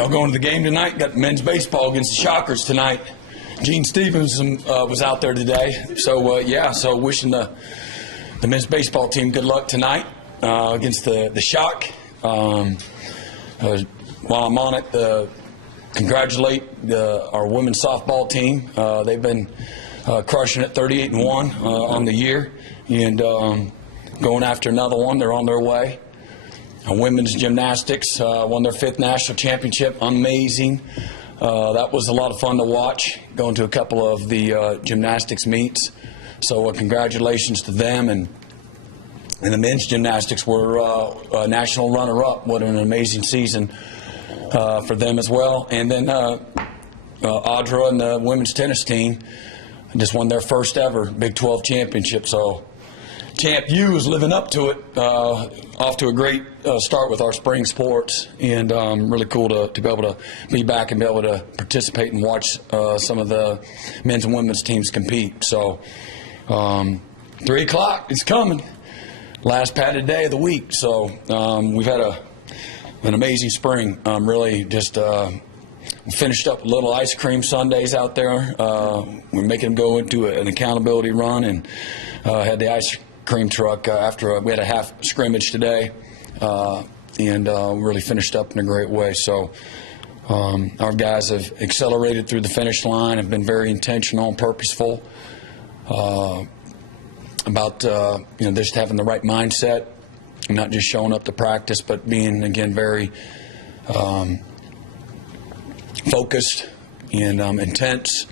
Y'all going to the game tonight? Got men's baseball against the Shockers tonight. Gene Stevens was out there today. So, so wishing the men's baseball team good luck tonight against the Shock. While I'm on it, congratulate our women's softball team. They've been crushing it, 38-1 on the year, and going after another one. They're on their way. Women's gymnastics won their 5th national championship. Amazing. That was a lot of fun to watch, going to a couple of the gymnastics meets. So congratulations to them. And the men's gymnastics were national runner-up. What an amazing season for them as well. And then Audra and the women's tennis team just won their first ever Big 12 championship. So Champ U is living up to it, off to a great start with our spring sports, and really cool to be able to be back and be able to participate and watch some of the men's and women's teams compete. So 3 o'clock is coming, last padded day of the week. So we've had an amazing spring. Really just finished up little ice cream sundaes out there. We're making them go into an accountability run, and had the ice cream truck after we had a half scrimmage today, and really finished up in a great way. So our guys have accelerated through the finish line, have been very intentional and purposeful about just having the right mindset, not just showing up to practice, but being, again, very focused and intense.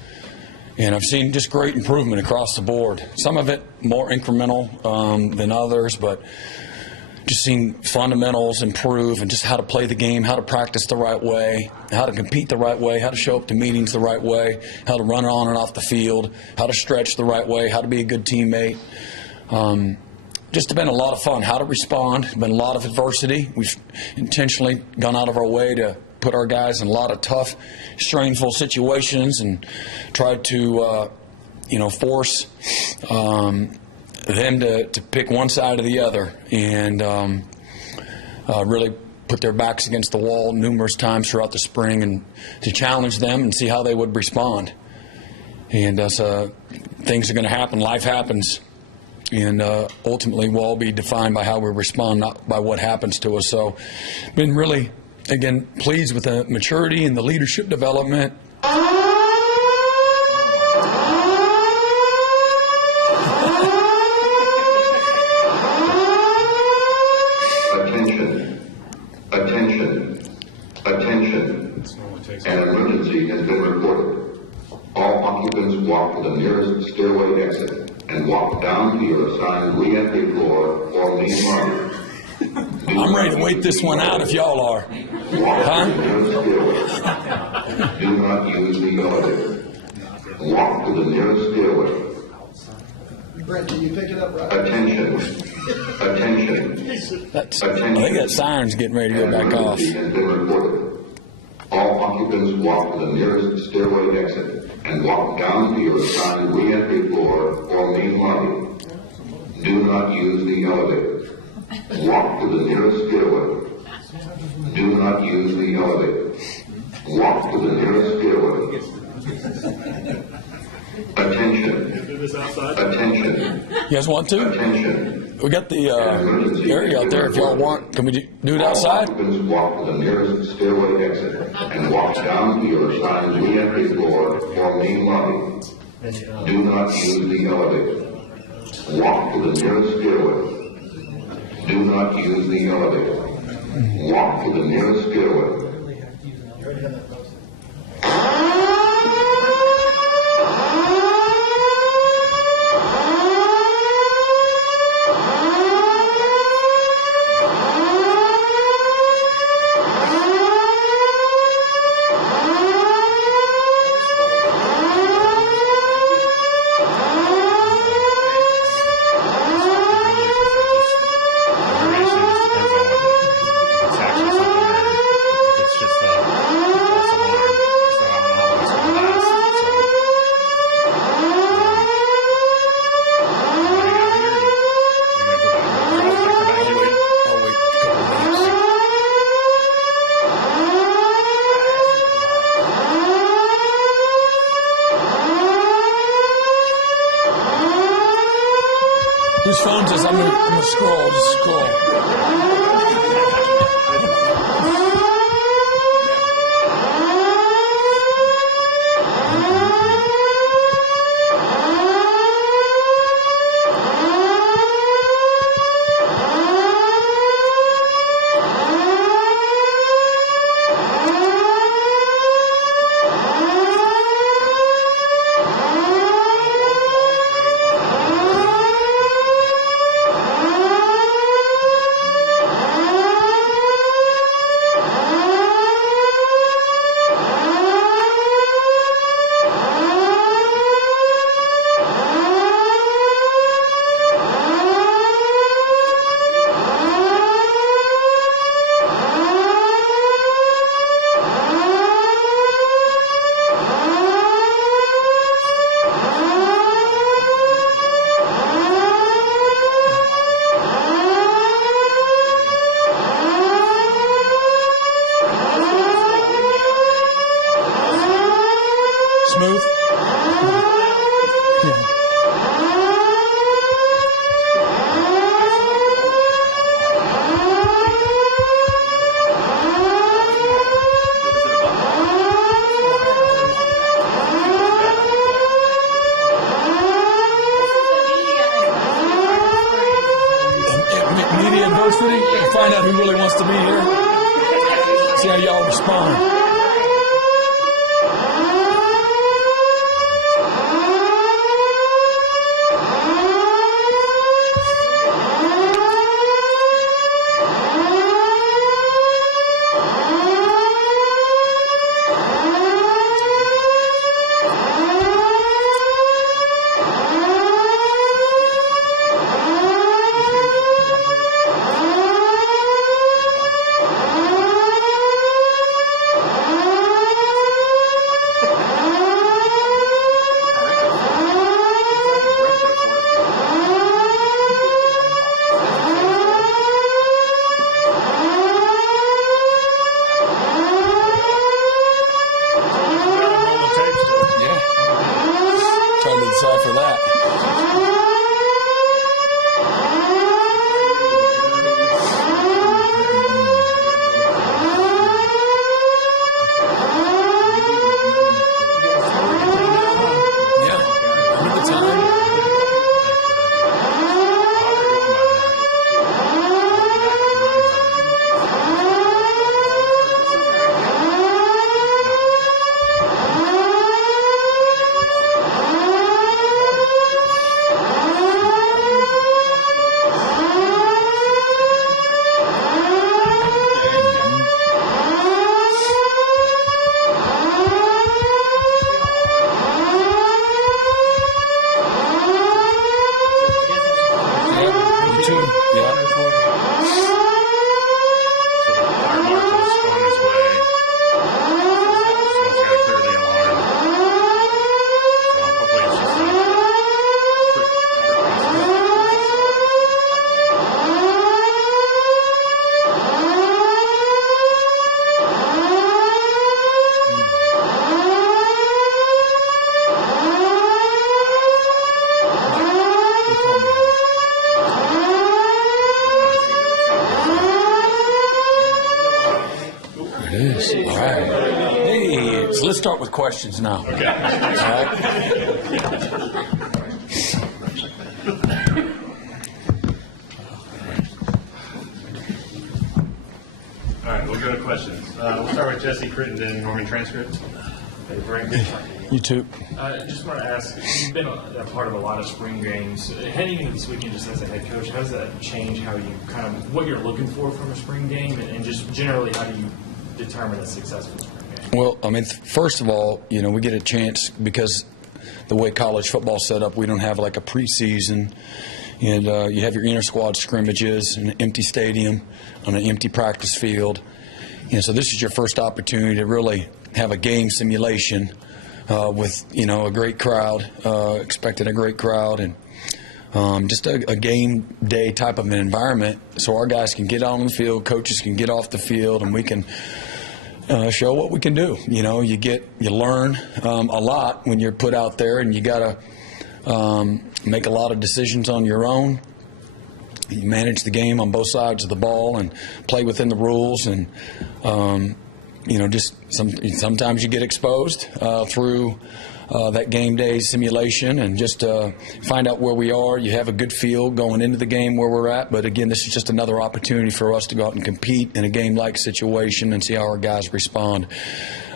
And I've seen just great improvement across the board. Some of it more incremental than others, but just seeing fundamentals improve, and just how to play the game, how to practice the right way, how to compete the right way, how to show up to meetings the right way, how to run on and off the field, how to stretch the right way, how to be a good teammate. Just been a lot of fun. How to respond. Been a lot of adversity. We've intentionally gone out of our way to put our guys in a lot of tough, strainful situations, and tried to, force them to pick one side or the other, and really put their backs against the wall numerous times throughout the spring, and to challenge them and see how they would respond. And so things are going to happen. Life happens. And ultimately we'll all be defined by how we respond, not by what happens to us. So been really, again, pleased with the maturity and the leadership development. Attention. An emergency has been reported. All occupants walk to the nearest stairway exit and walk down to your assigned re-entry floor or main lobby. I'm ready to wait this one out if y'all are. Walk to the nearest stairway. Do not use the elevator. Walk to the nearest stairway. Brent, can you pick it up right? Attention. I think that siren's getting ready to go back off. Has been reported. All occupants walk to the nearest stairway exit and walk down to your assigned re-entry floor or main lobby. Do not use the elevator. Walk to the nearest stairway. Do not use the elevator. Walk to the nearest stairway. Attention. You guys want to? Attention. We got the area out there if y'all want. Can we do it outside? Occupants walk to the nearest stairway exit and walk down to your assigned re-entry floor or main lobby. Do not use the elevator. Walk to the nearest stairway. Do not use the elevator. Walk to the nearest stairway. Whose phone's this? I'm gonna scroll. Just scroll. Smooth. Media adversity. Find out who really wants to be here. See how y'all respond. Trying to decipher that. Yeah, look at the time. All right. Hey, so let's start with questions now. Okay. All right, we'll go to questions. We'll start with Jesse Crittenden, Norman Transcript. Hey, Brent. You too. I just want to ask, you've been a part of a lot of spring games. Heading into this weekend, just as a head coach, how does that change how you kind of, what you're looking for from a spring game, and just generally, how do you determine a successful spring game? Well, I mean, first of all, you know, we get a chance because the way college football's set up, we don't have like a preseason, and you have your inter-squad scrimmages in an empty stadium on an empty practice field. And so this is your first opportunity to really have a game simulation with, you know, a great crowd, expecting a great crowd, and just a game day type of an environment so our guys can get on the field, coaches can get off the field, and we can show what we can do. You know, you learn a lot when you're put out there, and you got make a lot of decisions on your own. You manage the game on both sides of the ball and play within the rules, and just sometimes you get exposed through that game day simulation, and just find out where we are. You have a good feel going into the game where we're at, but again, this is just another opportunity for us to go out and compete in a game-like situation and see how our guys respond.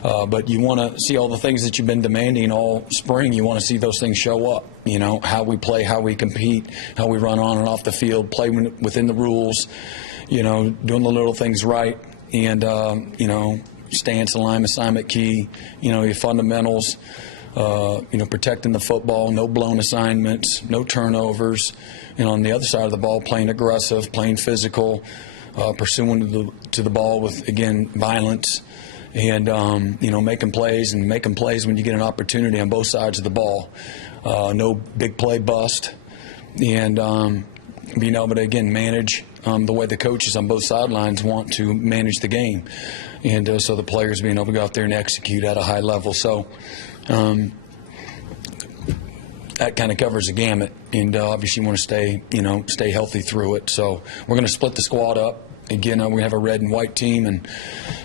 But you want to see all the things that you've been demanding all spring. You want to see those things show up. How we play, how we compete, how we run on and off the field, play within the rules, doing the little things right, and, stance, alignment, assignment key, your fundamentals, protecting the football, no blown assignments, no turnovers, and on the other side of the ball, playing aggressive, playing physical, pursuing to the ball with, again, violence, and making plays when you get an opportunity on both sides of the ball. No big play bust, and being able to, again, manage the way the coaches on both sidelines want to manage the game, and so the players being able to go out there and execute at a high level. So that kind of covers the gamut, and obviously you want to stay healthy through it. So we're going to split the squad up. Again, we're going to have a red and white team, and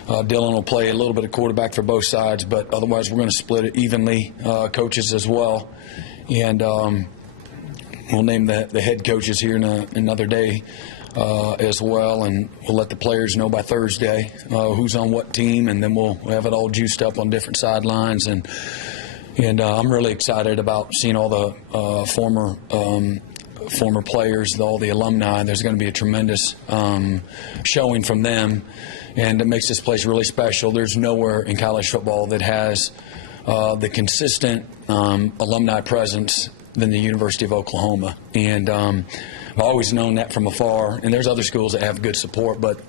Dylan will play a little bit of quarterback for both sides, but otherwise we're going to split it evenly, coaches as well. And we'll name the head coaches here in another day as well, and we'll let the players know by Thursday who's on what team, and then we'll have it all juiced up on different sidelines. And I'm really excited about seeing all the former players, all the alumni. There's going to be a tremendous showing from them, and it makes this place really special. There's nowhere in college football that has the consistent alumni presence than the University of Oklahoma. And I've always known that from afar, and there's other schools that have good support, but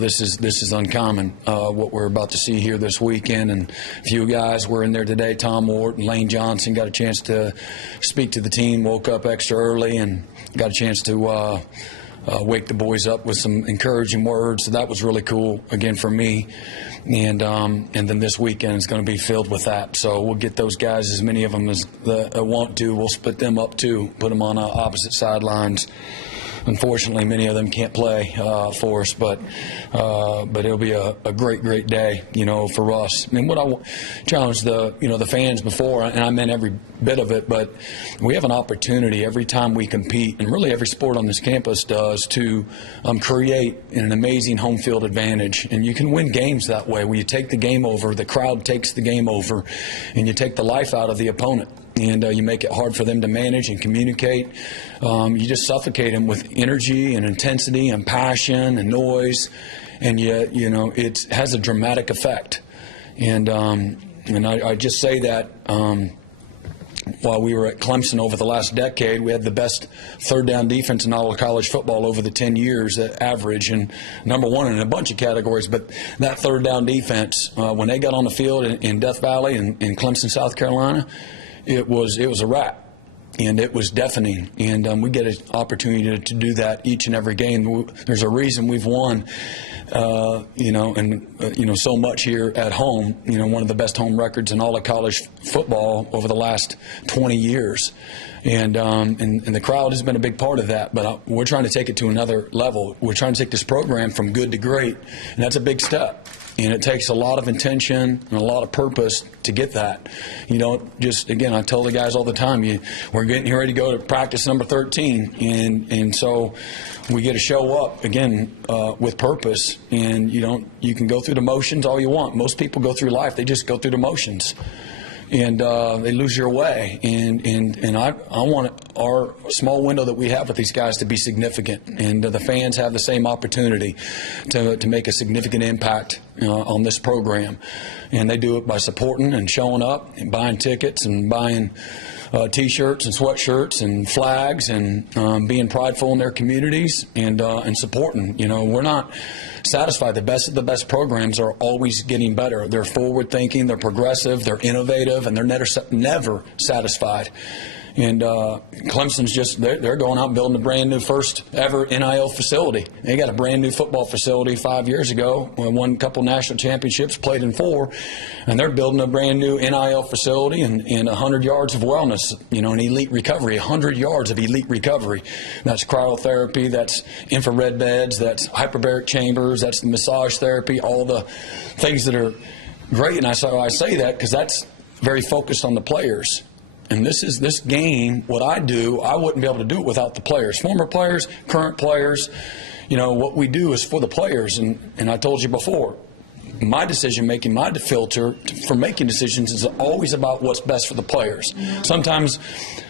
this is uncommon, what we're about to see here this weekend. And a few guys were in there today. Tom Ward and Lane Johnson got a chance to speak to the team, woke up extra early, and got a chance to wake the boys up with some encouraging words. So that was really cool, again, for me. And then this weekend is going to be filled with that. So we'll get those guys, as many of them as want to. We'll split them up too, put them on opposite sidelines. Unfortunately, many of them can't play for us, but it'll be a great day, for us. I mean, what I challenged the fans before, and I meant every bit of it, but we have an opportunity every time we compete, and really every sport on this campus does, to create an amazing home field advantage. And you can win games that way, where you take the game over, the crowd takes the game over, and you take the life out of the opponent. And you make it hard for them to manage and communicate. You just suffocate them with energy and intensity and passion and noise, and yet it has a dramatic effect. And I just say that while we were at Clemson over the last decade, we had the best third down defense in all of college football over the 10 years, average, and number one in a bunch of categories. But that third down defense, when they got on the field in Death Valley in Clemson, South Carolina, it was a wrap, and it was deafening. And we get an opportunity to do that each and every game. There's a reason we've won, so much here at home. One of the best home records in all of college football over the last 20 years. And the crowd has been a big part of that, but we're trying to take it to another level. We're trying to take this program from good to great, and that's a big step. And it takes a lot of intention and a lot of purpose to get that. You don't just, again, I tell the guys all the time, we're getting ready to go to practice number 13. And so we get to show up, again, with purpose. And you can go through the motions all you want. Most people go through life, they just go through the motions. And they lose your way. And I want our small window that we have with these guys to be significant. And the fans have the same opportunity to make a significant impact on this program. And they do it by supporting and showing up and buying tickets and buying T-shirts and sweatshirts and flags and being prideful in their communities and supporting. We're not satisfied. The best of the best programs are always getting better. They're forward-thinking, they're progressive, they're innovative, and they're never satisfied. And Clemson's they're going out and building a brand new first ever NIL facility. They got a brand new football facility 5 years ago. Won a couple national championships, played in 4, and they're building a brand new NIL facility and 100 yards of wellness, an elite recovery, 100 yards of elite recovery. That's cryotherapy, that's infrared beds, that's hyperbaric chambers, that's the massage therapy, all the things that are great. And I say that because that's very focused on the players. And this game, what I do, I wouldn't be able to do it without the players. Former players, current players, what we do is for the players. And I told you before, my decision making, my filter for making decisions is always about what's best for the players. Sometimes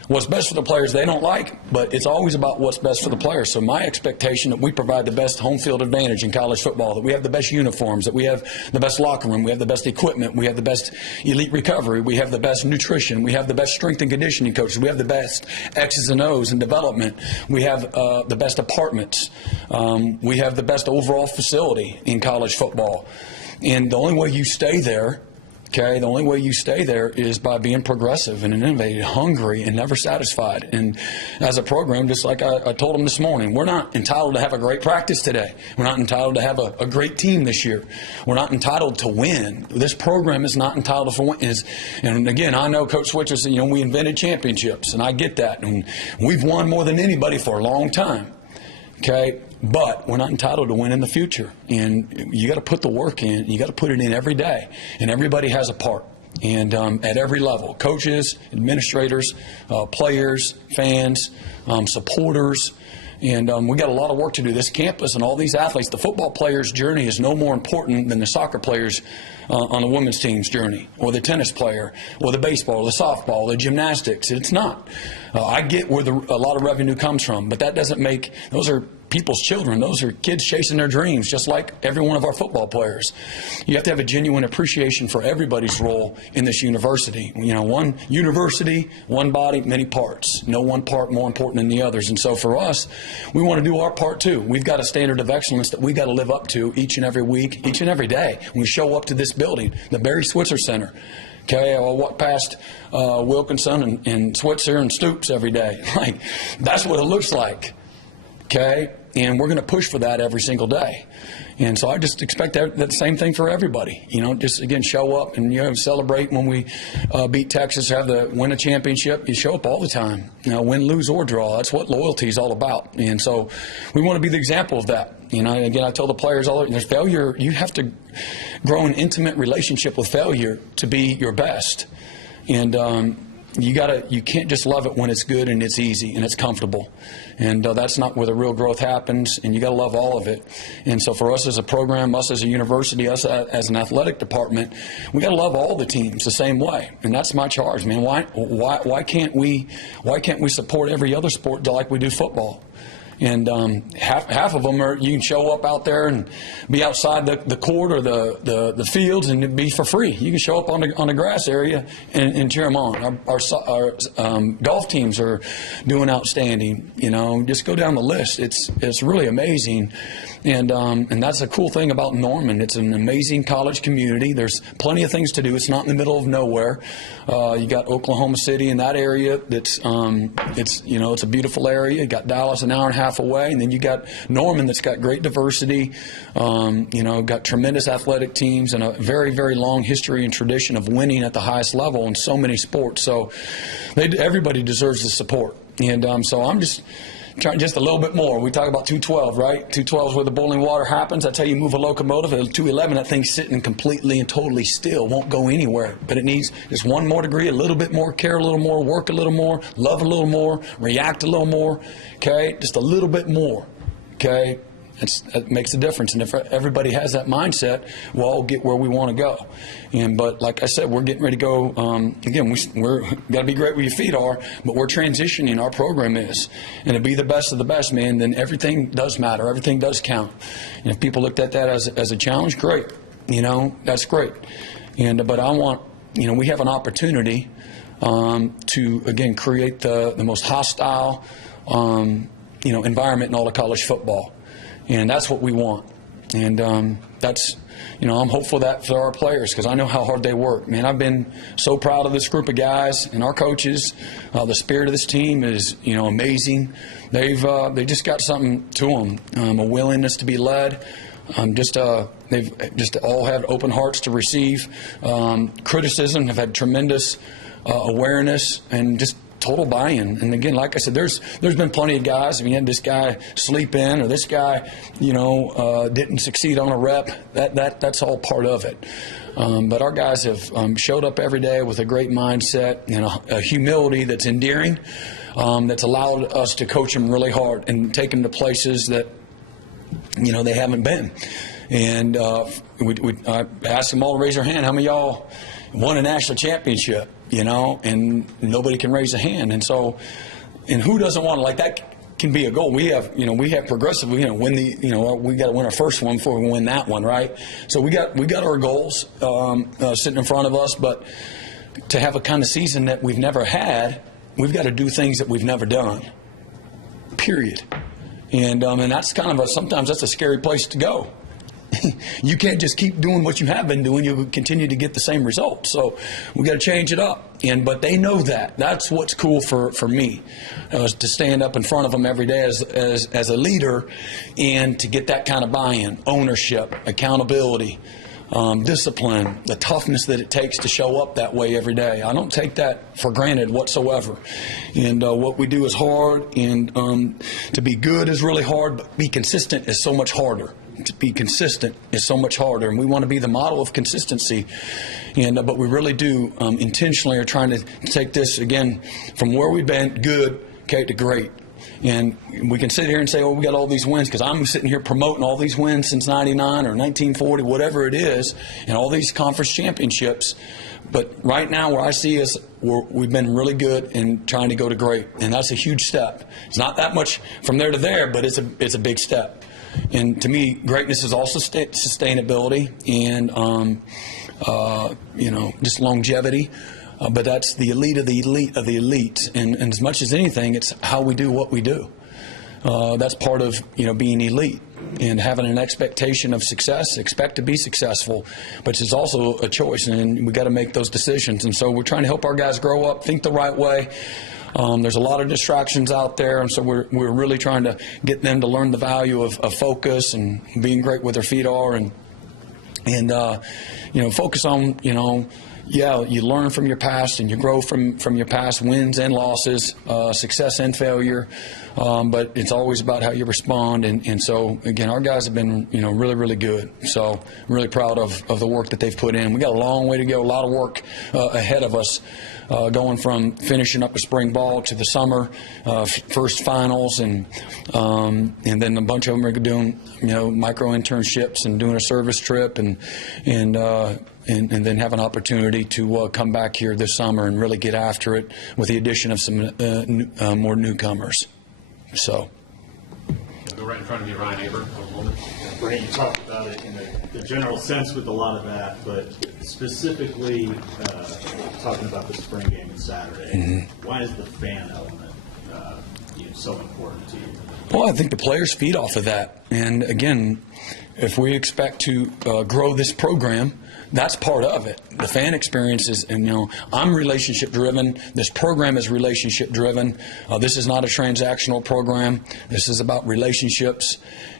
what's best for the players they don't like, but it's always about what's best for the players. So my expectation that we provide the best home field advantage in college football, that we have the best uniforms, that we have the best locker room, we have the best equipment, we have the best elite recovery, we have the best nutrition, we have the best strength and conditioning coaches, we have the best X's and O's in development, we have the best apartments, we have the best overall facility in college football. And the only way you stay there, the only way you stay there is by being progressive and innovative, hungry and never satisfied. And as a program, just like I told them this morning, we're not entitled to have a great practice today. We're not entitled to have a great team this year. We're not entitled to win. This program is not entitled to win. And again, I know Coach Switzer said, we invented championships, and I get that. And we've won more than anybody for a long time. But we're not entitled to win in the future. And you got to put the work in. You got to put it in every day. And everybody has a part. And at every level, coaches, administrators, players, fans, supporters. And we got a lot of work to do. This campus and all these athletes, the football players' journey is no more important than the soccer players' on the women's team's journey, or the tennis player, or the baseball, or the softball, the gymnastics. It's not. I get where a lot of revenue comes from, but that doesn't make, those are people's children. Those are kids chasing their dreams, just like every one of our football players. You have to have a genuine appreciation for everybody's role in this university. One university, one body, many parts. No one part more important than the others. And so for us, we want to do our part too. We've got a standard of excellence that we've got to live up to each and every week, each and every day. When we show up to this building, the Barry Switzer Center. I'll walk past Wilkinson and Switzer and Stoops every day. That's what it looks like. And we're going to push for that every single day. And so I just expect that same thing for everybody. Just again, show up and celebrate when we beat Texas, win a championship. You show up all the time. Win, lose, or draw. That's what loyalty is all about. And so we want to be the example of that. Again, I tell the players there's failure. You have to grow an intimate relationship with failure to be your best. And you can't just love it when it's good and it's easy and it's comfortable. And that's not where the real growth happens, and you got to love all of it. And so for us as a program, us as a university, us as an athletic department, we got to love all the teams the same way. And that's my charge, man. Why can't we support every other sport like we do football? And half of them you can show up out there and be outside the court or the fields and be for free. You can show up on the grass area and cheer them on. Our golf teams are doing outstanding. Just go down the list. It's really amazing. And that's a cool thing about Norman. It's an amazing college community. There's plenty of things to do. It's not in the middle of nowhere. You got Oklahoma City in that area. It's a beautiful area. You got Dallas an hour and a half away, and then you got Norman that's got great diversity. Got tremendous athletic teams and a very, very long history and tradition of winning at the highest level in so many sports. So everybody deserves the support. And so I'm just trying just a little bit more. We talk about 212, right? 212 is where the boiling water happens. I tell you, move a locomotive. At 211, that thing's sitting completely and totally still, won't go anywhere. But it needs just one more degree, a little bit more care, a little more, work a little more, love a little more, react a little more, just a little bit more, That makes a difference. And if everybody has that mindset, we'll all get where we want to go. But like I said, we're getting ready to go. Again, we're got to be great where your feet are, but we're transitioning. Our program is. And to be the best of the best, man, then everything does matter. Everything does count. And if people looked at that as a challenge, great. That's great. But I want, we have an opportunity to, again, create the most hostile, environment in all of college football. And that's what we want. And that's, I'm hopeful that for our players, because I know how hard they work. Man, I've been so proud of this group of guys and our coaches. The spirit of this team is, amazing. They just got something to them, a willingness to be led. They've just all had open hearts to receive criticism, have had tremendous awareness, and just total buy-in. And again, like I said, there's been plenty of guys. If you had this guy sleep in, or this guy, didn't succeed on a rep, that's all part of it. But our guys have showed up every day with a great mindset and a humility that's endearing, that's allowed us to coach them really hard and take them to places that they haven't been. And I asked them all to raise their hand. How many of y'all won a national championship? And nobody can raise a hand. And so, and who doesn't want to, like, that can be a goal. We have progressive, win we got to win our first one before we win that one, right? So we got our goals sitting in front of us, but to have a kind of season that we've never had, we've got to do things that we've never done, period. And that's kind of sometimes that's a scary place to go. You can't just keep doing what you have been doing. You'll continue to get the same results. So we got to change it up. But they know that. That's what's cool for me, to stand up in front of them every day as a leader, and to get that kind of buy-in, ownership, accountability, discipline, the toughness that it takes to show up that way every day. I don't take that for granted whatsoever. And what we do is hard, and to be good is really hard, but be consistent is so much harder. To be consistent is so much harder, and we want to be the model of consistency. But we really do intentionally are trying to take this again from where we've been, good, okay, to great. And we can sit here and say, oh, we got all these wins, because I'm sitting here promoting all these wins since 99 or 1940, whatever it is, and all these conference championships. But right now, where I see us, we've been really good in trying to go to great, and that's a huge step. It's not that much from there to there, but it's a big step. And to me, greatness is also sustainability and just longevity. But that's the elite of the elite of the elite. And as much as anything, it's how we do what we do. That's part of being elite and having an expectation of success. Expect to be successful, but it's also a choice, and we got to make those decisions. And so we're trying to help our guys grow up, think the right way. There's a lot of distractions out there, and so we're really trying to get them to learn the value of focus and being great where their feet are, and focus on you learn from your past and you grow from your past wins and losses, success and failure, but it's always about how you respond. And so again, our guys have been really, really good. So I'm really proud of the work that they've put in. We got a long way to go, a lot of work ahead of us. Going from finishing up the spring ball to the summer first finals, and then a bunch of them are doing micro internships and doing a service trip, and then have an opportunity to come back here this summer and really get after it with the addition of some more newcomers. So. Go right in front of you, Ryan Aber, Oklahoma. Brent, you talked about it in the general sense with a lot of that, but specifically talking about the spring game on Saturday, why is the fan element so important to you? Well, I think the players feed off of that. And again, if we expect to grow this program, that's part of it. The fan experience is, I'm relationship driven. This program is relationship driven. This is not a transactional program. This is about relationships.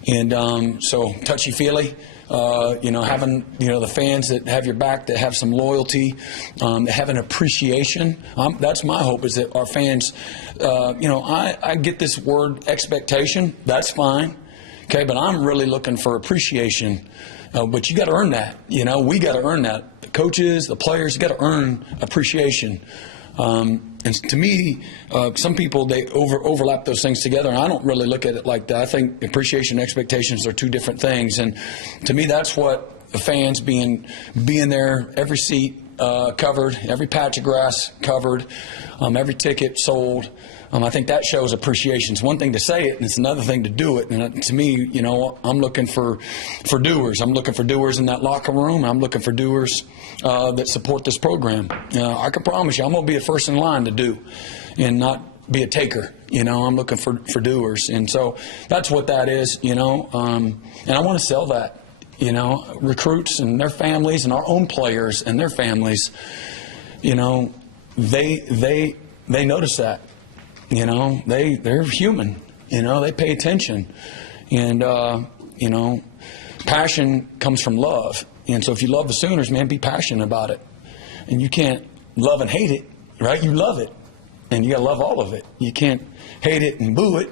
And so touchy-feely, having, the fans that have your back, that have some loyalty, that have an appreciation. That's my hope, is that our fans, I get this word expectation. That's fine. Okay, but I'm really looking for appreciation. But you got to earn that. We got to earn that. The coaches, the players, got to earn appreciation. And to me, some people, they overlap those things together, and I don't really look at it like that. I think appreciation and expectations are two different things. And to me, that's what the fans being there, every seat covered, every patch of grass covered, every ticket sold. I think that shows appreciation. It's one thing to say it, and it's another thing to do it. And to me, I'm looking for doers. I'm looking for doers in that locker room. I'm looking for doers that support this program. I can promise you, I'm going to be the first in line to do, and not be a taker. You know, I'm looking for doers. And so that's what that is, you know. And I want to sell that, you know, recruits and their families and our own players and their families, you know, they notice that, you know, they're human, you know, they pay attention. And, you know, passion comes from love. And so if you love the Sooners, man, be passionate about it. And you can't love and hate it, right? You love it. And you got to love all of it. You can't hate it and boo it,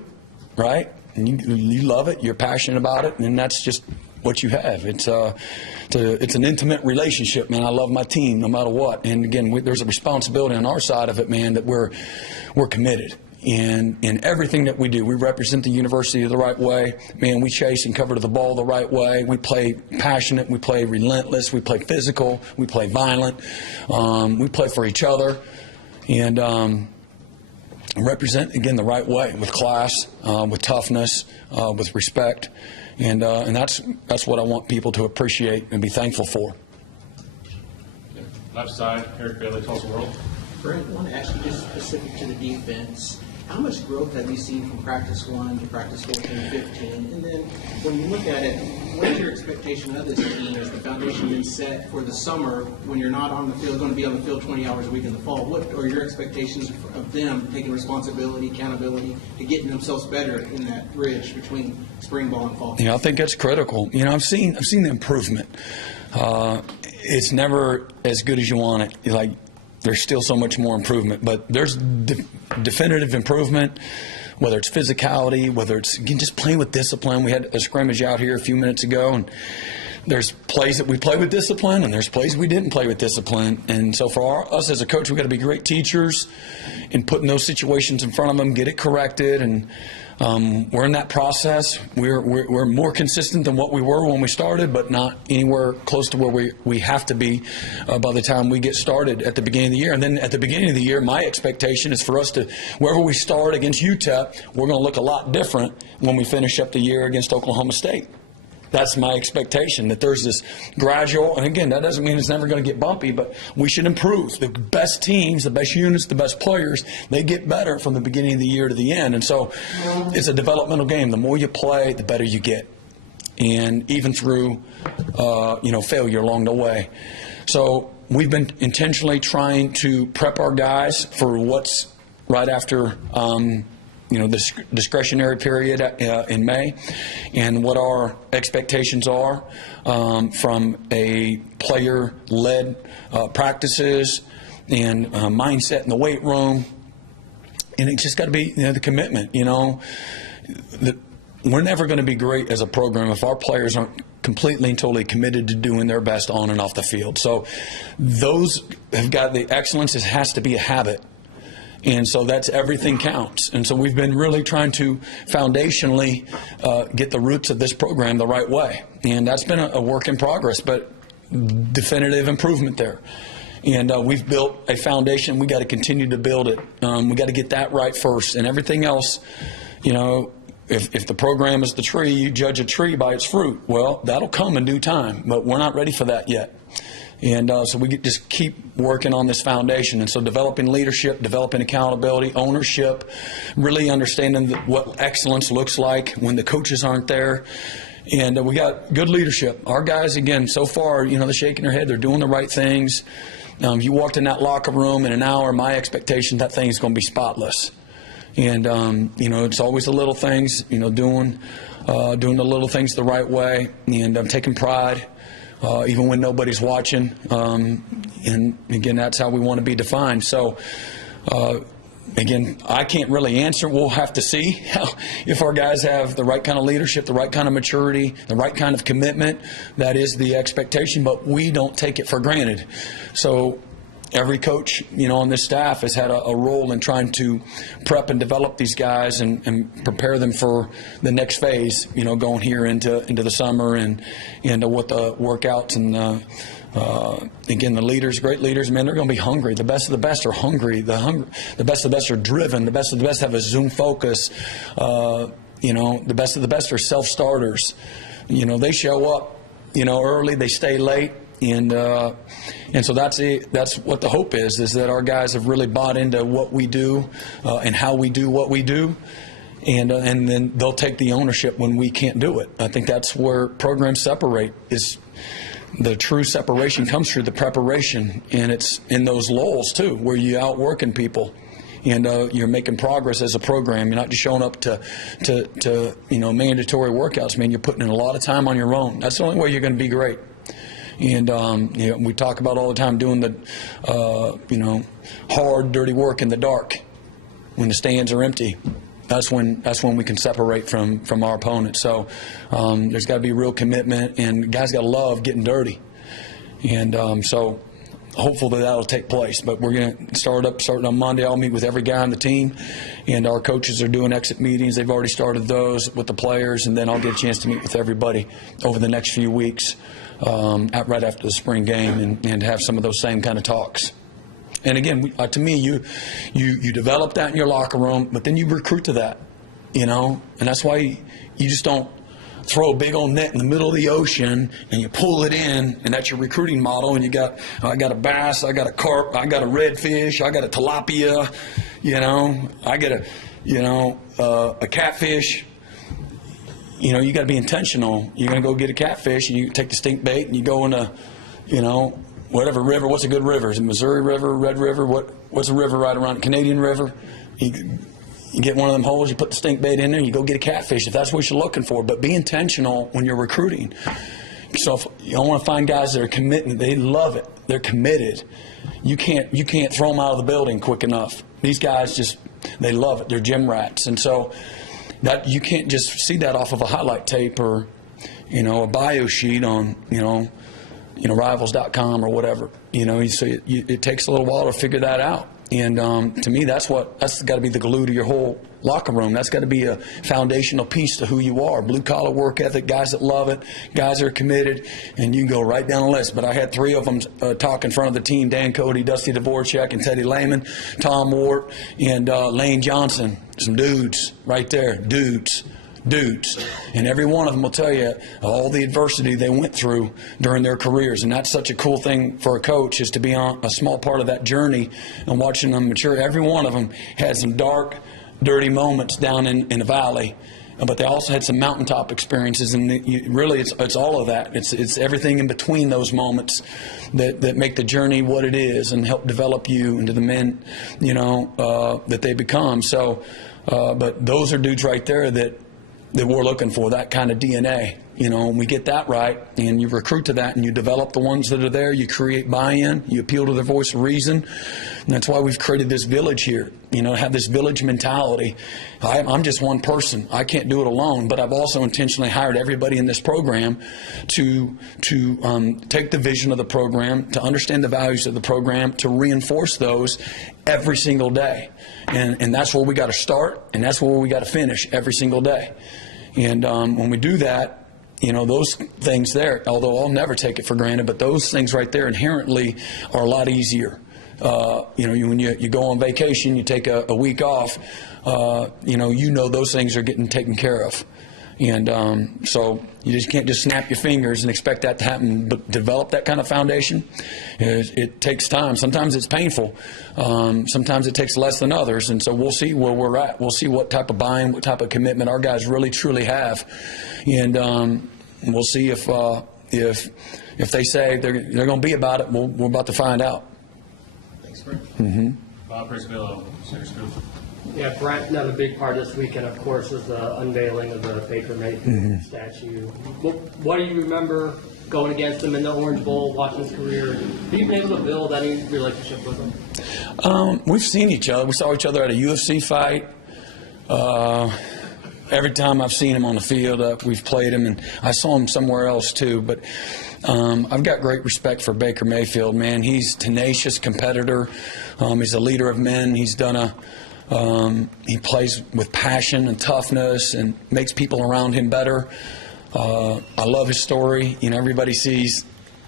right? And you love it. You're passionate about it, and that's just what you have. It's an intimate relationship, man. I love my team no matter what. And again, there's a responsibility on our side of it, man, that we're committed. And in everything that we do, we represent the university the right way. Man, we chase and cover the ball the right way. We play passionate. We play relentless. We play physical. We play violent. We play for each other. And represent, again, the right way, with class, with toughness, with respect. And that's what I want people to appreciate and be thankful for. Left side, Eric Bailey, Tulsa World. Brent, I want to ask you just specific to the defense. How much growth have you seen from practice 1 to practice 14, 15? And then when you look at it, what is your expectation of this team as the foundation been set for the summer when you're not on the field, going to be on the field 20 hours a week in the fall? What are your expectations of them taking responsibility, accountability, to getting themselves better in that bridge between spring ball and fall? You know, I think that's critical. You know, I've seen the improvement. It's never as good as you want it. Like, there's still so much more improvement, but there's definitive improvement, whether it's physicality, whether it's, again, just playing with discipline. We had a scrimmage out here a few minutes ago, and there's plays that we play with discipline, and there's plays we didn't play with discipline. And so for us as a coach, we've got to be great teachers in putting those situations in front of them, get it corrected, and we're in that process. We're more consistent than what we were when we started, but not anywhere close to where we have to be by the time we get started at the beginning of the year. And then at the beginning of the year, my expectation is for us to, wherever we start against UTEP, we're going to look a lot different when we finish up the year against Oklahoma State. That's my expectation, that there's this gradual, and again, that doesn't mean it's never going to get bumpy, but we should improve. The best teams, the best units, the best players, they get better from the beginning of the year to the end. And so it's a developmental game. The more you play, the better you get. And even through, failure along the way. So we've been intentionally trying to prep our guys for what's right after this discretionary period in May, and what our expectations are from a player-led practices and mindset in the weight room. And it's just got to be the commitment. We're never going to be great as a program if our players aren't completely and totally committed to doing their best on and off the field. So those have got the excellence. It has to be a habit. And so that's everything counts. And so we've been really trying to foundationally get the roots of this program the right way. And that's been a work in progress, but definitive improvement there. And we've built a foundation. We got to continue to build it. We got to get that right first. And everything else, if the program is the tree, you judge a tree by its fruit. Well, that'll come in due time, but we're not ready for that yet. And so we just keep working on this foundation. And so developing leadership, developing accountability, ownership, really understanding what excellence looks like when the coaches aren't there. And we got good leadership. Our guys, again, so far, they're shaking their head. They're doing the right things. You walked in that locker room in an hour, my expectation, that thing's going to be spotless. And, it's always the little things, doing the little things the right way. And I'm taking pride. Even when nobody's watching. And again, that's how we want to be defined. So, again, I can't really answer. We'll have to see if our guys have the right kind of leadership, the right kind of maturity, the right kind of commitment. That is the expectation, but we don't take it for granted. So every coach, on this staff has had a role in trying to prep and develop these guys and prepare them for the next phase, going here into the summer and what the workouts and again, the leaders, great leaders, man, they're going to be hungry. The best of the best are hungry. The best of the best are driven. The best of the best have a Zoom focus. The best of the best are self-starters. They show up, early, they stay late. And so that's what the hope is that our guys have really bought into what we do and how we do what we do. And then they'll take the ownership when we can't do it. I think that's where programs separate. Is the true separation comes through the preparation, and it's in those lulls too, where you're outworking people, and you're making progress as a program. You're not just showing up to mandatory workouts. Man, you're putting in a lot of time on your own. That's the only way you're going to be great. And we talk about all the time doing the hard, dirty work in the dark when the stands are empty. That's when we can separate from our opponent. So there's got to be real commitment, and guys got to love getting dirty. And so hopefully that'll take place. But we're going to starting on Monday. I'll meet with every guy on the team, and our coaches are doing exit meetings. They've already started those with the players, and then I'll get a chance to meet with everybody over the next few weeks right after the spring game and have some of those same kind of talks. And again, to me, you develop that in your locker room, but then you recruit to that, and that's why you just don't throw a big old net in the middle of the ocean and you pull it in, and that's your recruiting model. And I got a bass, I got a carp, I got a redfish, I got a tilapia, I got a catfish. You got to be intentional. You're going to go get a catfish, and you take the stink bait, and you go into, whatever river. What's a good river? Is it Missouri River, Red River? What's a river right around Canadian River? You get one of them holes, you put the stink bait in there, you go get a catfish if that's what you're looking for. But be intentional when you're recruiting. So I want to find guys that are committed. They love it. They're committed. You can't throw them out of the building quick enough. These guys they love it. They're gym rats, and so that you can't just see that off of a highlight tape or a bio sheet on rivals.com or whatever. So it takes a little while to figure that out. And to me, that's got to be the glue to your whole locker room. That's got to be a foundational piece to who you are. Blue collar work ethic, guys that love it, guys that are committed, and you can go right down the list. But I had three of them talk in front of the team: Dan Cody, Dusty Dvorak, and Teddy Lehman, Tom Wart, and Lane Johnson. Some dudes right there, dudes. And every one of them will tell you all the adversity they went through during their careers. And that's such a cool thing for a coach, is to be on a small part of that journey and watching them mature. Every one of them had some dark, dirty moments down in the valley, but they also had some mountaintop experiences. And really it's all of that. It's everything in between those moments that make the journey what it is and help develop you into the men that they become. So but those are dudes right there that we're looking for, that kind of DNA. When we get that right, and you recruit to that, and you develop the ones that are there, you create buy-in, you appeal to their voice of reason. And that's why we've created this village here, have this village mentality. I'm just one person. I can't do it alone, but I've also intentionally hired everybody in this program to take the vision of the program, to understand the values of the program, to reinforce those every single day. And that's where we got to start, and that's where we got to finish every single day. And when we do that, those things there, although I'll never take it for granted, but those things right there inherently are a lot easier. When you go on vacation, you take a week off, those things are getting taken care of. And so you just can't just snap your fingers and expect that to happen. But develop that kind of foundation, it takes time. Sometimes it's painful. Sometimes it takes less than others. And so we'll see where we're at. We'll see what type of buy-in, what type of commitment our guys really truly have. And we'll see if they say they're going to be about it. We're about to find out. Thanks, Brent. Mm-hmm. Bob Prisbillo, Center School. Yeah, Brent, another big part this weekend, of course, is the unveiling of the Baker Mayfield statue. What do you remember going against him in the Orange Bowl, watching his career? Have you been able to build any relationship with him? We've seen each other. We saw each other at a UFC fight. Every time I've seen him on the field, we've played him, and I saw him somewhere else too. But I've got great respect for Baker Mayfield, man. He's a tenacious competitor. He's a leader of men. He's done he plays with passion and toughness and makes people around him better. I love his story. Everybody sees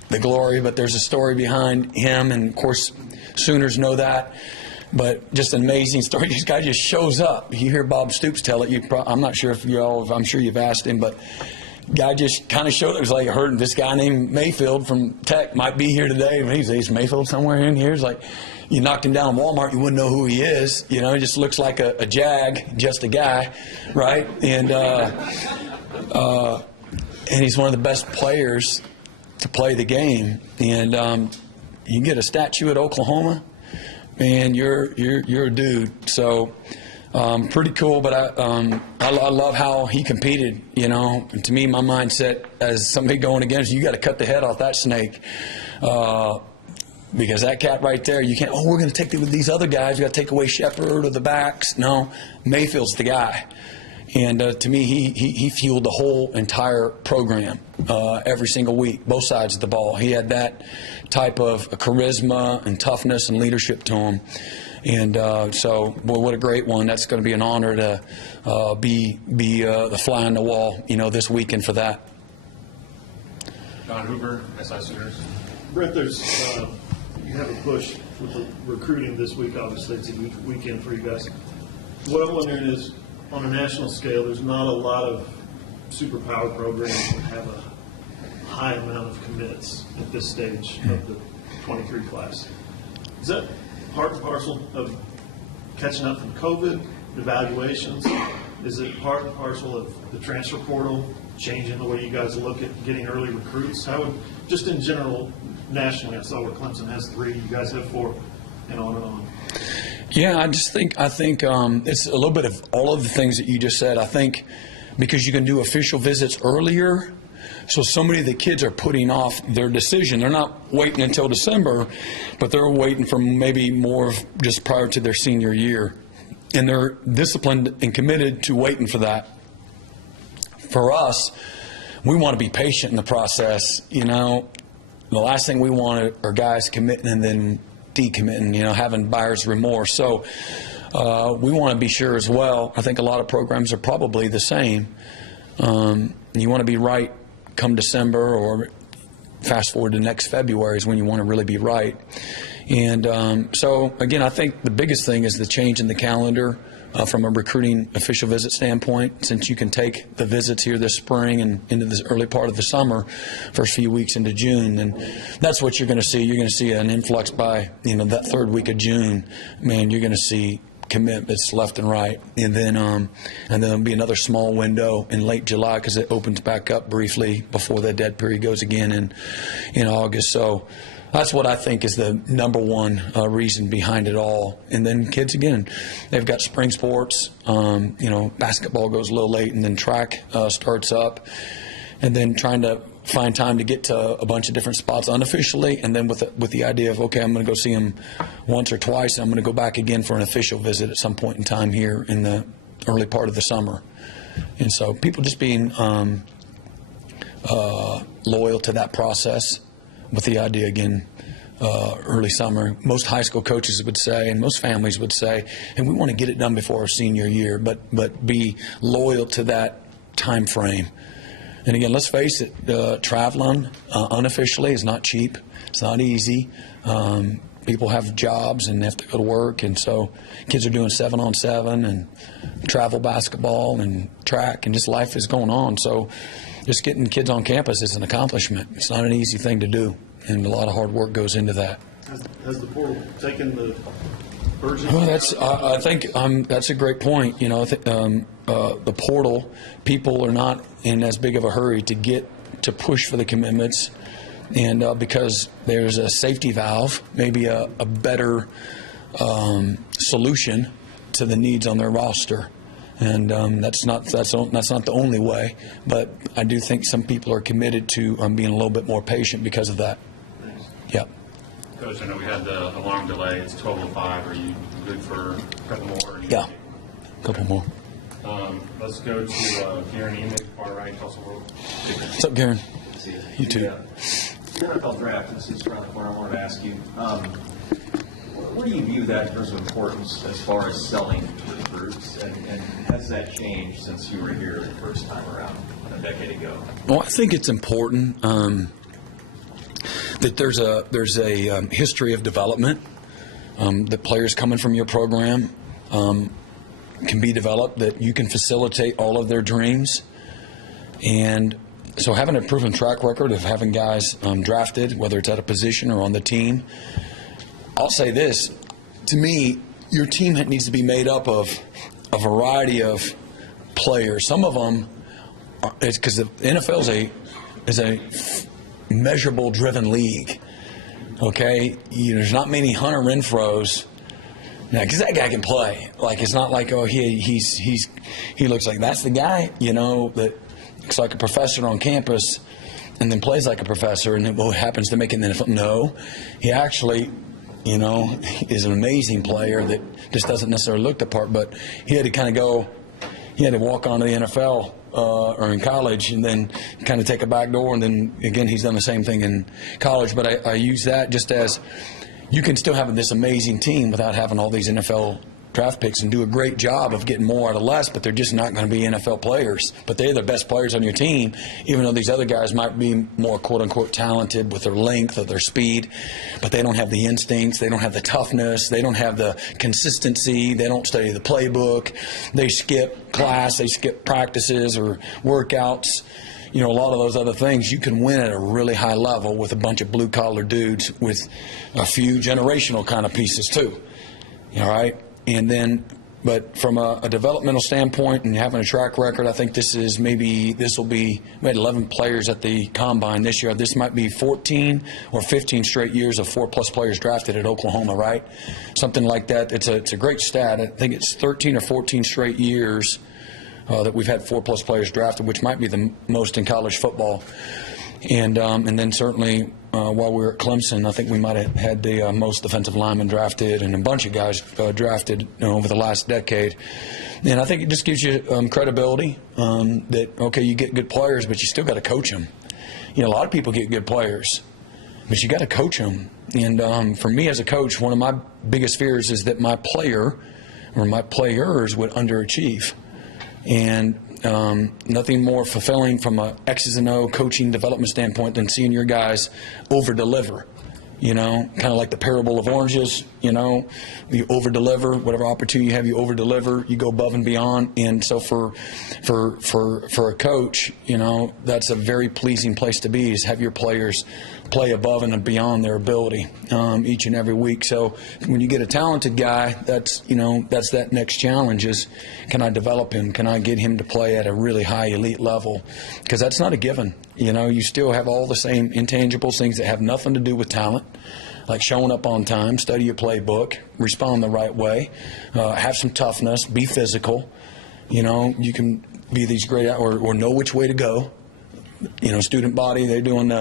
the glory, but there's a story behind him, and of course, Sooners know that. But just an amazing story. This guy just shows up. You hear Bob Stoops tell it. I'm not sure if I'm sure you've asked him, but guy just kind of showed. It was like I heard this guy named Mayfield from Tech might be here today. He's Mayfield somewhere in here. It's like you knocked him down in Walmart, you wouldn't know who he is. He just looks like a jag, just a guy, right? And he's one of the best players to play the game. And you get a statue at Oklahoma, man, you're a dude. So. Pretty cool, but I love how he competed, And to me, my mindset as somebody going against you got to cut the head off that snake. Because that cat right there, you can't, we're going to take these other guys. We got to take away Shepard or the backs. No, Mayfield's the guy. And to me, he fueled the whole entire program every single week, both sides of the ball. He had that type of charisma and toughness and leadership to him. And so, boy, what a great one. That's going to be an honor to be the fly on the wall, this weekend for that. Don Hoover, SI Sooners. Brent, you have a push with the recruiting this week. Obviously, it's a huge weekend for you guys. What I'm wondering is, on a national scale, there's not a lot of superpower programs that have a high amount of commits at this stage of the 23 class. Is that part and parcel of catching up from COVID, evaluations? Is it part and parcel of the transfer portal, changing the way you guys look at getting early recruits? How would, just in general, nationally, I saw where Clemson has 3, you guys have 4, and on and on. Yeah, I think it's a little bit of all of the things that you just said. I think because you can do official visits earlier, so so many of the kids are putting off their decision. They're not waiting until December, but they're waiting for maybe more just prior to their senior year. And they're disciplined and committed to waiting for that. For us, we want to be patient in the process. The last thing we want are guys committing and then decommitting, having buyer's remorse. So we want to be sure as well. I think a lot of programs are probably the same. You want to be right come December, or fast forward to next February is when you want to really be right. And so, again, I think the biggest thing is the change in the calendar from a recruiting official visit standpoint, since you can take the visits here this spring and into this early part of the summer, first few weeks into June, and that's what you're going to see. You're going to see an influx by, that third week of June. Man, you're going to see commitments left and right, and then there'll be another small window in late July because it opens back up briefly before the dead period goes again in August. So that's what I think is the number one reason behind it all. And then kids, again, they've got spring sports. Basketball goes a little late, and then track starts up, and then trying to find time to get to a bunch of different spots unofficially, and then with the idea of, okay, I'm going to go see them once or twice, and I'm going to go back again for an official visit at some point in time here in the early part of the summer. And so people just being loyal to that process with the idea, again, early summer. Most high school coaches would say, and most families would say, and we want to get it done before our senior year, but be loyal to that time frame. And again, let's face it, traveling unofficially is not cheap. It's not easy. People have jobs and they have to go to work, and so kids are doing 7-on-7 and travel basketball and track, and just life is going on. So just getting kids on campus is an accomplishment. It's not an easy thing to do, and a lot of hard work goes into that. Has the portal taken the urgency? Well, I think that's a great point. The portal, people are not in as big of a hurry to push for the commitments, and because there's a safety valve, maybe a better solution to the needs on their roster. And that's not the only way, but I do think some people are committed to being a little bit more patient because of that. Thanks. Yeah. Coach, I know we had the alarm delay. It's 12:05. Are you good for a couple more? Yeah, a couple more. Let's go to Garen Emick, far right, Tulsa World. What's up, Garen? You too. The NFL draft, this is around the corner. I wanted to ask you, where do you view that in terms of importance as far as selling recruits, and has that changed since you were here the first time around a decade ago? Well, I think it's important that there's a history of development. That players coming from your program can be developed, that you can facilitate all of their dreams, and So having a proven track record of having guys drafted, whether it's at a position or on the team, I'll say this. To me, your team needs to be made up of a variety of players. Some of them, it's because the NFL is a measurable driven league. Okay, there's not many Hunter Renfros. Yeah, because that guy can play. Like, it's not like, oh, he looks like that's the guy, that looks like a professor on campus and then plays like a professor and then happens to make it in the NFL. No, he actually, is an amazing player that just doesn't necessarily look the part. But he had to walk onto the NFL or in college and then kind of take a back door. And then, again, he's done the same thing in college. But I use that just as you can still have this amazing team without having all these NFL draft picks and do a great job of getting more out of less, but they're just not going to be NFL players. But they're the best players on your team, even though these other guys might be more quote-unquote talented with their length or their speed, but they don't have the instincts, they don't have the toughness, they don't have the consistency, they don't study the playbook, they skip class, they skip practices or workouts. A lot of those other things, you can win at a really high level with a bunch of blue-collar dudes with a few generational kind of pieces too. All right? And then, but from a developmental standpoint and having a track record, I think we had 11 players at the Combine this year. This might be 14 or 15 straight years of 4+ players drafted at Oklahoma, right? Something like that. It's a great stat. I think it's 13 or 14 straight years that we've had 4+ players drafted, which might be the most in college football. And then certainly while we were at Clemson, I think we might have had the most defensive linemen drafted and a bunch of guys drafted over the last decade. And I think it just gives you credibility that, okay, you get good players, but you still got to coach them. A lot of people get good players, but you got to coach them. And for me as a coach, one of my biggest fears is that my player or my players would underachieve. And nothing more fulfilling from a X's and O coaching development standpoint than seeing your guys over-deliver. Kind of like the parable of oranges, you over-deliver, whatever opportunity you have, you over-deliver, you go above and beyond. And so for a coach, that's a very pleasing place to be, is have your players play above and beyond their ability each and every week. So when you get a talented guy, that's that next challenge is, can I develop him? Can I get him to play at a really high elite level? Because that's not a given. You still have all the same intangibles, things that have nothing to do with talent, like showing up on time, study your playbook, respond the right way, have some toughness, be physical. You can be these great, or know which way to go. Student body, they're doing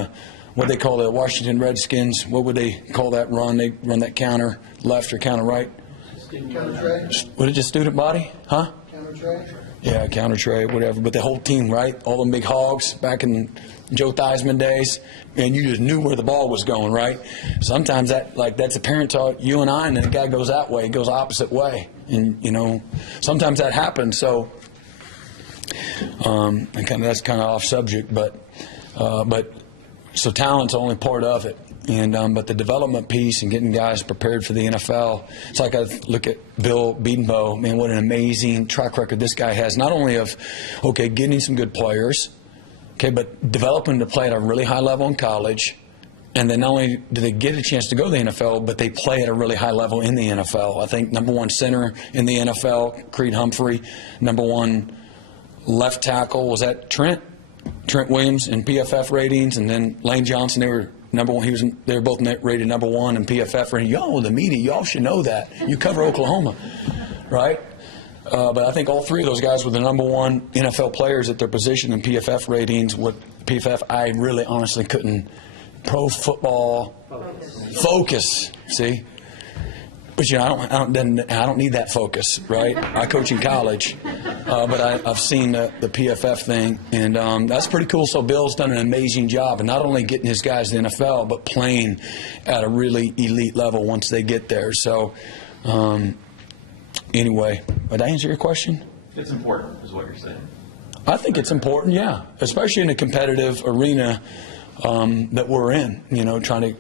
what they call the Washington Redskins. What would they call that run? They run that counter left or counter right. Counter trade? What is it, student body? Huh? Counter trade? Yeah, counter trade, whatever. But the whole team, right? All them big hogs back in Joe Theismann days, and you just knew where the ball was going, right? Sometimes that's a parent taught you and I, and then the guy goes that way, goes the opposite way, and sometimes that happens. So, that's kind of off subject, but so talent's only part of it. And but the development piece and getting guys prepared for the NFL, it's like I look at Bill Bedenbaugh, man, what an amazing track record this guy has. Not only of, getting some good players, but developing to play at a really high level in college. And then not only do they get a chance to go to the NFL, but they play at a really high level in the NFL. I think #1 center in the NFL, Creed Humphrey, #1 left tackle, was that Trent Williams in PFF ratings, and then Lane Johnson, they were #1. They were both rated #1 in PFF rating. Y'all, the media, y'all should know that. You cover Oklahoma, right? But I think all three of those guys were the #1 NFL players at their position in PFF ratings. What PFF, I really honestly couldn't. Pro Football Focus. See, but I don't need that focus, right? I coach in college, but I've seen the PFF thing, and that's pretty cool. So Bill's done an amazing job, and not only getting his guys to the NFL, but playing at a really elite level once they get there. So anyway, did I answer your question? It's important, is what you're saying. I think it's important, yeah, especially in a competitive arena that we're in. Trying to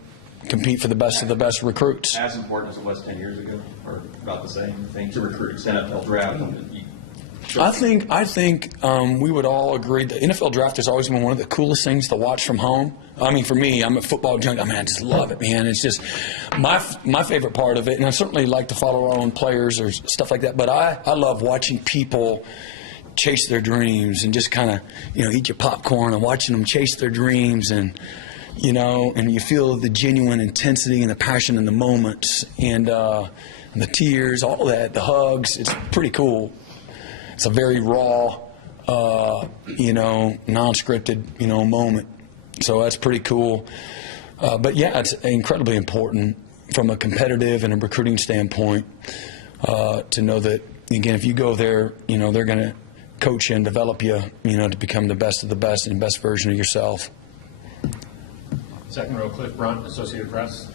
compete for the best of the best recruits. As important as it was 10 years ago, or about the same thing to recruit NFL draft. I think we would all agree the NFL draft has always been one of the coolest things to watch from home. I mean, for me, I'm a football junkie. I mean, I just love it, man. It's just my favorite part of it. And I certainly like to follow our own players or stuff like that. But I love watching people chase their dreams and just kind of, eat your popcorn and watching them chase their dreams and, and you feel the genuine intensity and the passion in the moments and the tears, all that, the hugs. It's pretty cool. It's a very raw, non-scripted, moment. So that's pretty cool. But yeah, it's incredibly important from a competitive and a recruiting standpoint to know that, again, if you go there, they're going to coach you and develop you, to become the best of the best and best version of yourself. Second row, Cliff Brunt, Associated Press.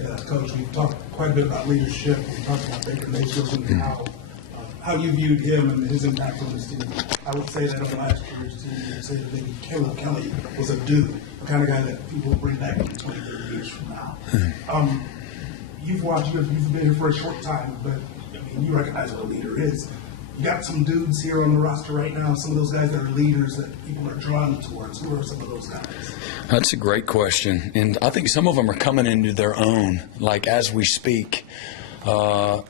Yeah, Coach, we've talked quite a bit about leadership. We talked about Baker Mayfield and how you viewed him and his impact on this team. I would say that on last year's team, you would say that maybe Caleb Kelly was a dude, the kind of guy that people will bring back in 20, 30 years from now. You've been here for a short time, but you recognize what a leader is. You got some dudes here on the roster right now, some of those guys that are leaders that people are drawn towards. Who are some of those guys? That's a great question. And I think some of them are coming into their own, like as we speak. But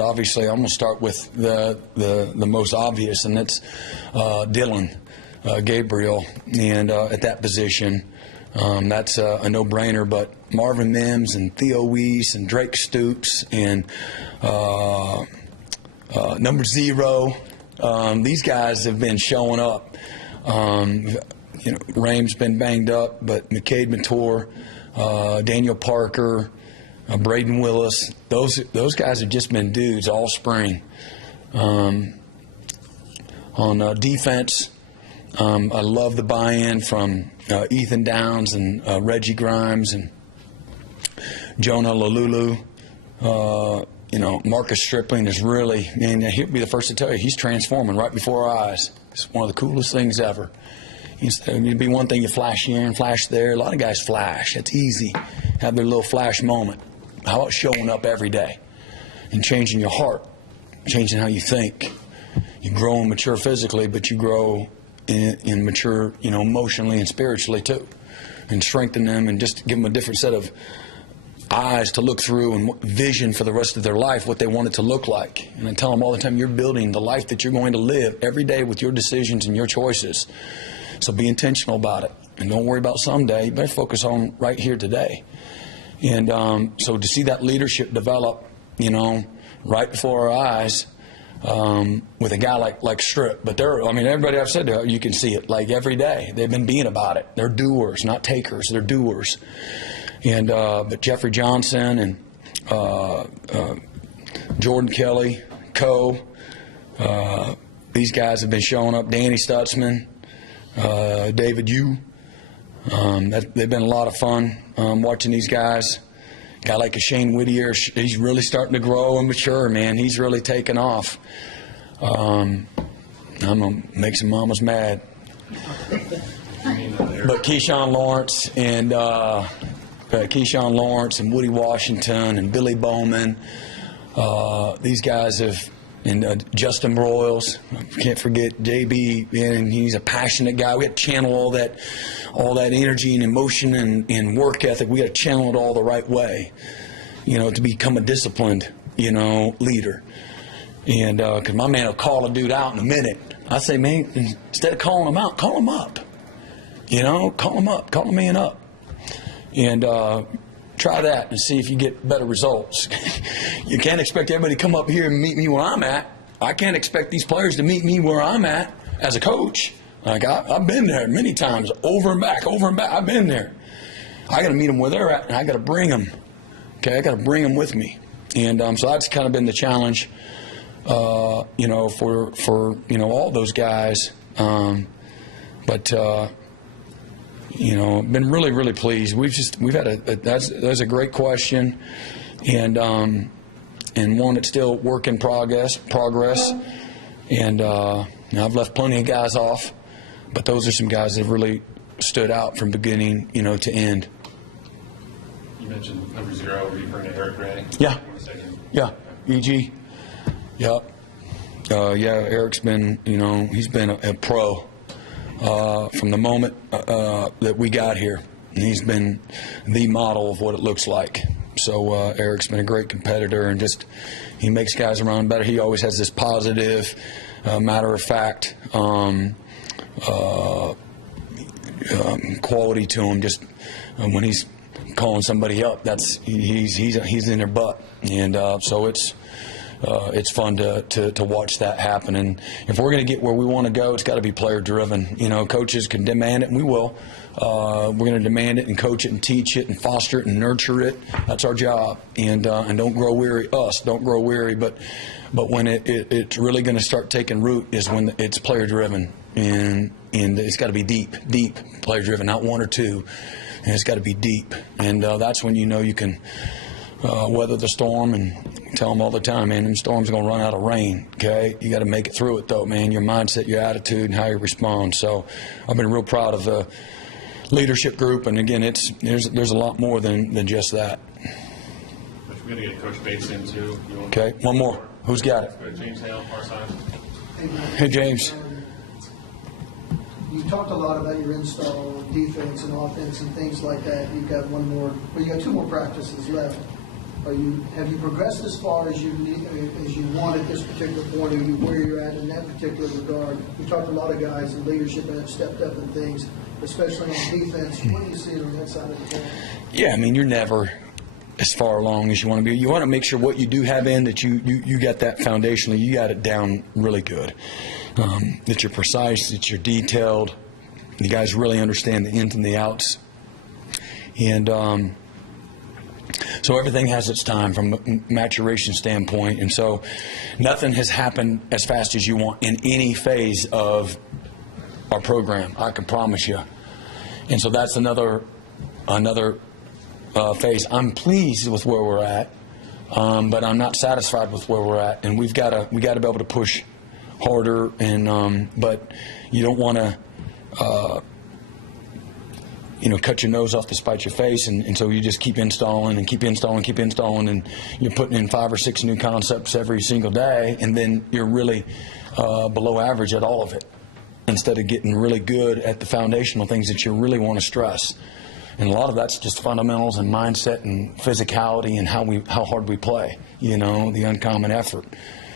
obviously I'm going to start with the most obvious, and that's Dylan Gabriel. And at that position, that's a no-brainer. But Marvin Mims and Theo Weiss and Drake Stoops and number 0, these guys have been showing up. Raheem's been banged up, but McCade Mator, Daniel Parker, Braden Willis, those guys have just been dudes all spring. On defense, I love the buy-in from Ethan Downs and Reggie Grimes and Jonah Lalulu. Marcus Stripling is really, and he'll be the first to tell you, he's transforming right before our eyes. It's one of the coolest things ever. It'd be one thing you flash here and flash there. A lot of guys flash. It's easy. Have their little flash moment. How about showing up every day and changing your heart, changing how you think? You grow and mature physically, but you grow and mature, emotionally and spiritually too, and strengthen them and just give them a different set of eyes to look through and vision for the rest of their life, what they want it to look like. And I tell them all the time, you're building the life that you're going to live every day with your decisions and your choices. So be intentional about it. And don't worry about someday. You better focus on right here today. And so to see that leadership develop, right before our eyes with a guy like Strip. But everybody I've said to, you can see it like every day. They've been being about it. They're doers, not takers. They're doers. And but Jeffrey Johnson and Jordan Kelly, these guys have been showing up. Danny Stutzman, David Yu. They've been a lot of fun watching these guys. A guy like Shane Whittier, he's really starting to grow and mature, man. He's really taken off. I'm going to make some mamas mad. But Keyshawn Lawrence and Woody Washington and Billy Bowman, these guys have, and Justin Broyles, can't forget JB, and he's a passionate guy. We got to channel all that energy and emotion and work ethic. We got to channel it all the right way, to become a disciplined, leader. And because my man will call a dude out in a minute. I say, man, instead of calling him out, call him up. Call him up, call a man up. And try that and see if you get better results. You can't expect everybody to come up here and meet me where I'm at. I can't expect these players to meet me where I'm at as a coach. Like I've been there many times, over and back. I've been there. I got to meet them where they're at, and I got to bring them. Okay, I got to bring them with me. And so that's kind of been the challenge, for all those guys. But been really, really pleased. We've had that's a great question, and one that's still work in progress. And I've left plenty of guys off, but those are some guys that have really stood out from beginning, to end. You mentioned number 0, referring to Eric Ray. Yeah. Yeah. EG. Yep. Eric's been, he's been a pro from the moment that we got here. And he's been the model of what it looks like. So Eric's been a great competitor, and just he makes guys around better. He always has this positive, matter of fact quality to him. Just when he's calling somebody up, he's in their butt, and so it's fun to watch that happen. And if we're going to get where we want to go, it's got to be player driven. Coaches can demand it, and we will. We're going to demand it and coach it and teach it and foster it and nurture it. That's our job. And don't grow weary. Don't grow weary. But when it's really going to start taking root is when it's player driven, and it's got to be deep player driven, not one or two. And it's got to be deep. And that's when you can weather the storm. And tell them all the time, man, the storm's going to run out of rain, okay? You got to make it through it, though, man, your mindset, your attitude, and how you respond. So I've been real proud of the leadership group, and again, there's a lot more than just that. But we're going to get Coach Bates in, too. Okay, one more. Who's got it? James Hale, far side. Hey, James. You talked a lot about your install, defense, and offense, and things like that. You've got you got 2 more practices left. Have you progressed as far as you want at this particular point? Are you where you're at in that particular regard? You talked to a lot of guys in leadership that have stepped up in things, especially on defense. What do you see on that side of the ball? Yeah, you're never as far along as you want to be. You want to make sure what you do have in that you got that foundationally, you got it down really good. That you're precise, that you're detailed. You guys really understand the ins and the outs. And so everything has its time from a maturation standpoint, and so nothing has happened as fast as you want in any phase of our program, I can promise you. And so that's another phase. I'm pleased with where we're at, but I'm not satisfied with where we're at, and we got to be able to push harder. And but you don't want to cut your nose off to spite your face, and so you just keep installing, and you're putting in 5 or 6 new concepts every single day, and then you're really below average at all of it, instead of getting really good at the foundational things that you really want to stress. And a lot of that's just fundamentals and mindset and physicality and how hard we play, the uncommon effort,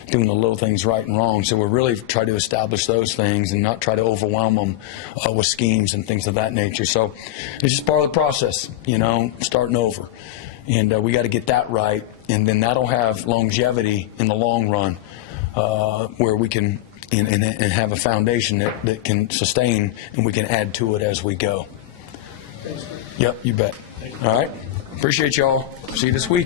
doing the little things right and wrong. So we're really trying to establish those things and not try to overwhelm them with schemes and things of that nature. So it's just part of the process, starting over. And we got to get that right, and then that'll have longevity in the long run, where we can and have a foundation that can sustain, and we can add to it as we go. Yep, you bet. All right. Appreciate y'all. See you this week.